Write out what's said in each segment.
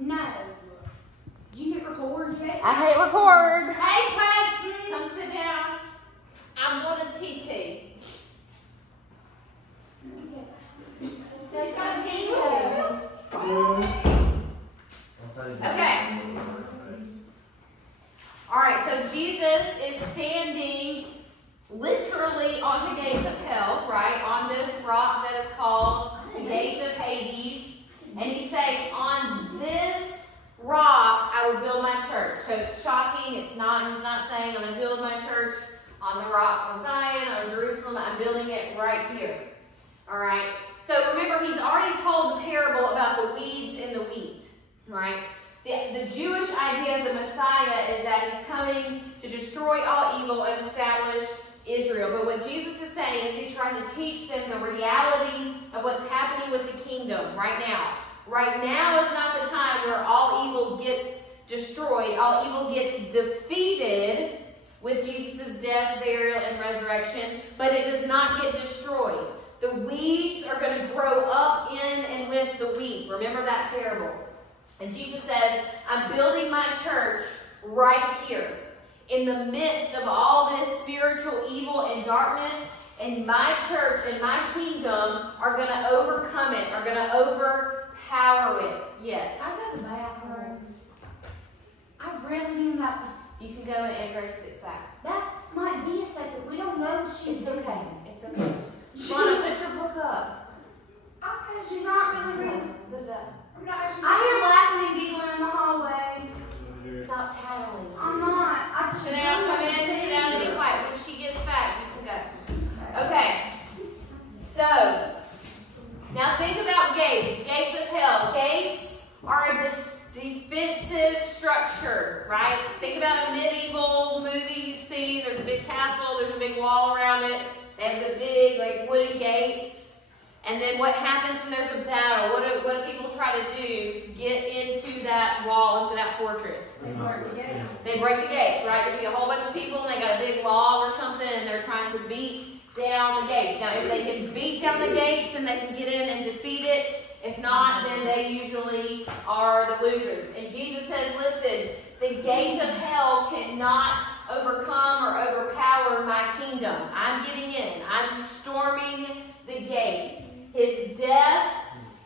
No. Did you hit record yet? I hit record. Hey, Peyton, come sit down. I'm going to TT. They got Okay. All right, so Jesus is standing literally on the gates of hell, right? On this rock that is called the gates of Hades. And he's saying, on this rock, I will build my church. So it's shocking. It's not, he's not saying, I'm going to build my church on the rock of Zion or Jerusalem. I'm building it right here. All right. So remember, he's already told the parable about the weeds and the wheat, right? The Jewish idea of the Messiah is that he's coming to destroy all evil and establish Israel. But what Jesus is saying is he's trying to teach them the reality of what's happening with the kingdom right now. Right now is not the time where all evil gets destroyed. All evil gets defeated with Jesus' death, burial, and resurrection, but it does not get destroyed. The weeds are going to grow up in and with the wheat. Remember that parable. And Jesus says, I'm building my church right here. In the midst of all this spiritual evil and darkness, and my church and my kingdom are going to overcome it, are going to overpower it. Yes. I got the bathroom. I really do not. You can go and address this back. That might be a second. We don't know if she's okay. It's okay. Ronna, put your book up. Okay, she's not really reading. Put it up. I hear laughing and giggling in the hallway. Stop tattling. I'm not. I just Sit down, come in, sit down and be quiet. When she gets back, you can go. Okay. So, now think about gates. Gates of hell. Gates are a defensive structure, right? Think about a medieval movie you see. There's a big castle. There's a big wall around it. They have the big, like, wooden gates. And then what happens when there's a battle? What do people try to do to get into that wall, into that fortress? They break the gates. They break the gates, right? You see a whole bunch of people and they got a big log or something and they're trying to beat down the gates. Now, if they can beat down the gates, then they can get in and defeat it. If not, then they usually are the losers. And Jesus says, listen, the gates of hell cannot overcome or overpower my kingdom. I'm getting in. I'm storming the gates. His death,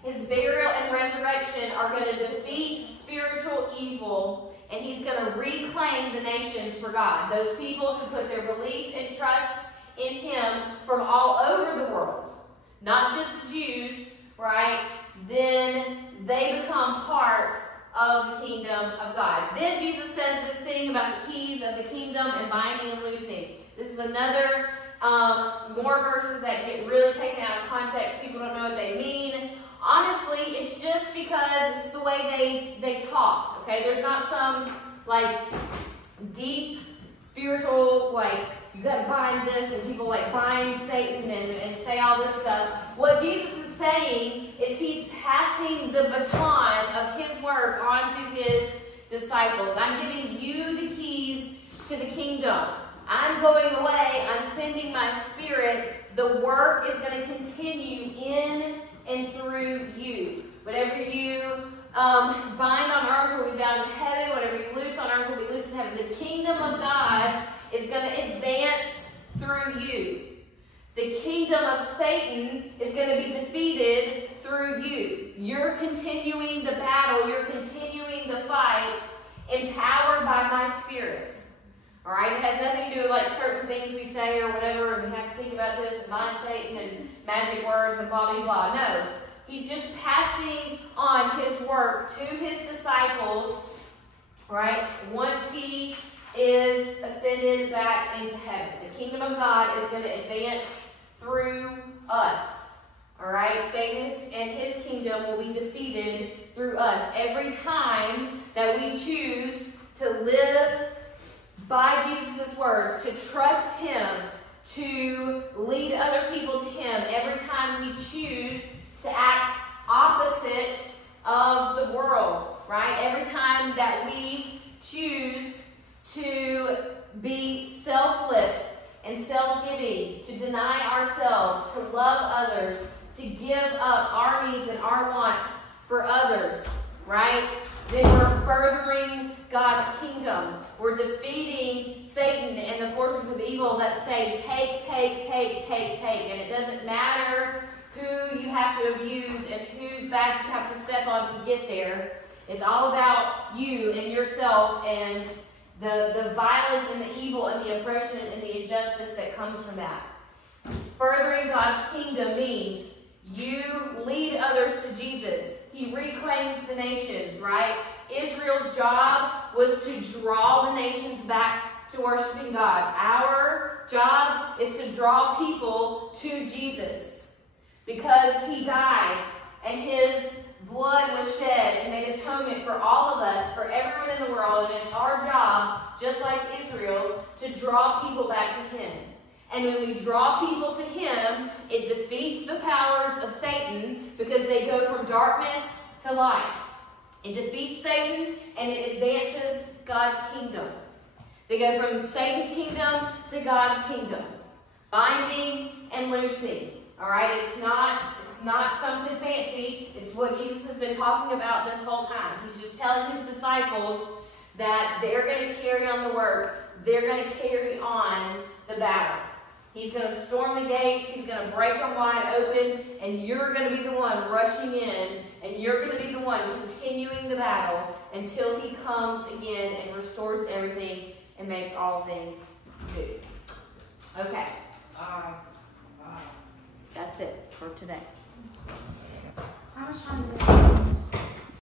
his burial, and resurrection are going to defeat spiritual evil, and he's going to reclaim the nations for God. Those people who put their belief and trust in him from all over the world, not just the Jews, right? Then they become part of the kingdom of God. Then Jesus says this thing about the keys of the kingdom and binding and loosing. This is another more verses that get really taken out of context. People don't know what they mean. Honestly, it's just because it's the way they talked, okay? There's not some, like, deep spiritual, like, you got to bind this, and people, like, bind Satan and say all this stuff. What Jesus is saying is he's passing the baton of his work onto his disciples. I'm giving you the keys to the kingdom. I'm going away. I'm sending my spirit. The work is going to continue in and through you. Whatever you bind on earth will be bound in heaven. Whatever you loose on earth will be loose in heaven. The kingdom of God is going to advance through you. The kingdom of Satan is going to be defeated through you. You're continuing the battle. You're continuing the fight, empowered by my spirit. All right? It has nothing to do with, like, certain things we say or whatever, and we have to think about this and bind Satan and magic words and blah, blah, blah. No. He's just passing on his work to his disciples, right, once he is ascended back into heaven. The kingdom of God is going to advance through us. All right? Satan and his kingdom will be defeated through us. Every time that we choose to live by Jesus' words, to trust him, to lead other people to him, every time we choose to act opposite of the world, right? Every time that we choose to be selfless and self-giving, to deny ourselves, to love others, to give up our needs and our wants for others, right? then we're furthering God's kingdom. We're defeating Satan and the forces of evil that say, take, take, take, take, take. And it doesn't matter who you have to abuse and whose back you have to step on to get there. It's all about you and yourself and the violence and the evil and the oppression and the injustice that comes from that. Furthering God's kingdom means you lead others to Jesus. He reclaims the nations, right? Israel's job was to draw the nations back to worshiping God. Our job is to draw people to Jesus because he died and his blood was shed and made atonement for all of us, for everyone in the world. And it's our job, just like Israel's, to draw people back to him. And when we draw people to him, it defeats the powers of Satan because they go from darkness to light. It defeats Satan and it advances God's kingdom. They go from Satan's kingdom to God's kingdom. Binding and loosing. All right, it's not something fancy. It's what Jesus has been talking about this whole time. He's just telling his disciples that they're going to carry on the work. They're going to carry on the battle. He's going to storm the gates. He's going to break them wide open. And you're going to be the one rushing in. And you're going to be the one continuing the battle until he comes again and restores everything and makes all things new. Okay. That's it for today. I was trying to do